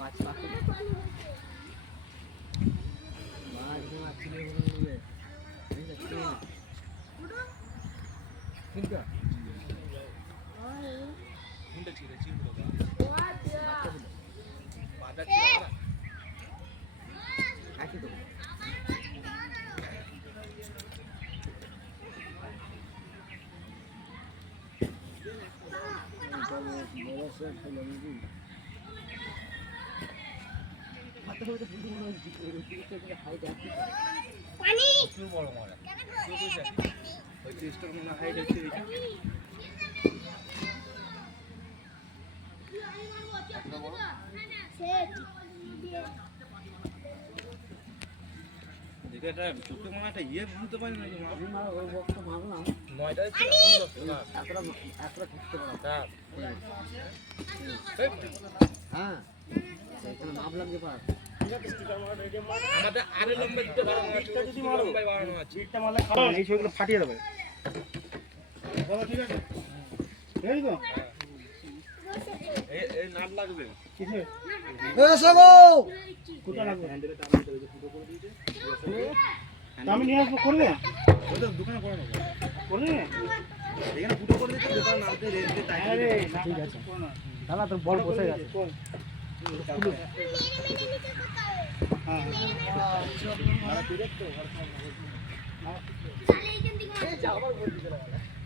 বাচ্চা মাছ মাছ ছিলে বলে কিন্তু কোনটা ছিল চিরগুলো বাজার ছিল চোখে মনে একটা ইয়ে বুঝতে পারি না মারলাম নয়টা ছিল কোন দশটা না এতটা এতটা ঠুকতে পারলাম হ্যাঁ এখানে যে পার আমাদের আরে লম্বা দিতে পারো। না যদি মারো। লম্বাই বাড়ানো আছে। চিটটা মারলে খারাপ এই ছবিগুলো ফাটিয়ে দেবে। বলো ঠিক আছে? এই তো? এই এই নাট লাগবে। কিসে কোথায় লাগবে? তা আমি নিয়ে আসব করবে? ওটা দোকানে করে নেব। করবে? এখানে ফুটো করে দিতে দোকান নামতে রেট দিয়ে টাইম আরে ঠিক আছে। দাদা তোর বল বসে গেছে। হ্যাঁ হ্যাঁ।